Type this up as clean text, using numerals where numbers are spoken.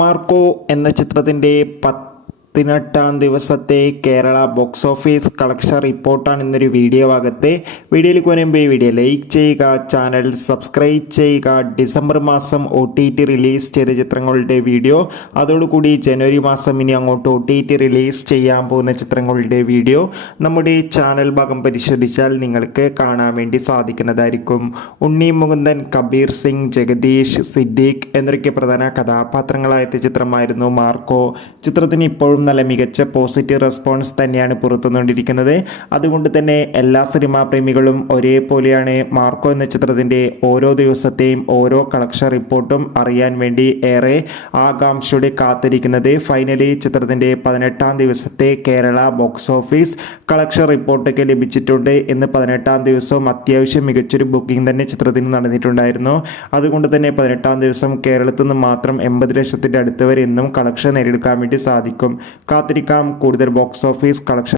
Marco എന്ന ചിത്രത്തിൻ്റെ 18ാം ദിവസത്തെ കേരള ബോക്സ് ഓഫീസ് കളക്ഷൻ റിപ്പോർട്ടാണ് ഇന്നൊരു വീഡിയോ ഭാഗത്തെ. വീഡിയോയിലേക്ക് വരുമ്പോൾ ഈ വീഡിയോ ലൈക്ക് ചെയ്യുക, ചാനൽ സബ്സ്ക്രൈബ് ചെയ്യുക. ഡിസംബർ മാസം OTT റിലീസ് ചെയ്ത ചിത്രങ്ങളുടെ വീഡിയോ, അതോടുകൂടി ജനുവരി മാസം ഇനി അങ്ങോട്ട് OTT റിലീസ് ചെയ്യാൻ പോകുന്ന ചിത്രങ്ങളുടെ വീഡിയോ നമ്മുടെ ചാനൽ ഭാഗം പരിശോധിച്ചാൽ നിങ്ങൾക്ക് കാണാൻ വേണ്ടി സാധിക്കുന്നതായിരിക്കും. ഉണ്ണി മുകുന്ദൻ, കബീർ സിംഗ്, ജഗദീഷ്, സിദ്ദീഖ് എന്നൊക്കെ പ്രധാന കഥാപാത്രങ്ങളായ ചിത്രമായിരുന്നു മാർക്കോ. ചിത്രത്തിന് ഇപ്പോഴും നല്ല മികച്ച പോസിറ്റീവ് റെസ്പോൺസ് തന്നെയാണ് പുറത്തുകൊണ്ടിരിക്കുന്നത്. അതുകൊണ്ട് തന്നെ എല്ലാ സിനിമാ പ്രേമികളും ഒരേപോലെയാണ് മാർക്കോ എന്ന ചിത്രത്തിൻ്റെ ഓരോ ദിവസത്തെയും ഓരോ കളക്ഷൻ റിപ്പോർട്ടും അറിയാൻ വേണ്ടി ഏറെ ആകാംക്ഷയോടെ കാത്തിരിക്കുന്നത്. ഫൈനലി ചിത്രത്തിൻ്റെ 18ാം ദിവസത്തെ കേരള ബോക്സ് ഓഫീസ് കളക്ഷൻ റിപ്പോർട്ടൊക്കെ ലഭിച്ചിട്ടുണ്ട്. ഇന്ന് 18ാം ദിവസവും അത്യാവശ്യം മികച്ചൊരു ബുക്കിംഗ് തന്നെ ചിത്രത്തിന് നടന്നിട്ടുണ്ടായിരുന്നു. അതുകൊണ്ട് തന്നെ 18ാം ദിവസം കേരളത്തിൽ നിന്ന് മാത്രം 80 ലക്ഷത്തിൻ്റെ അടുത്ത് വരെ ഇന്നും കളക്ഷൻ നേടിയെടുക്കാൻ വേണ്ടി സാധിക്കും. കാത്തിരിക്കാം കൂടുതൽ ബോക്സ് ഓഫീസ് കളക്ഷൻ.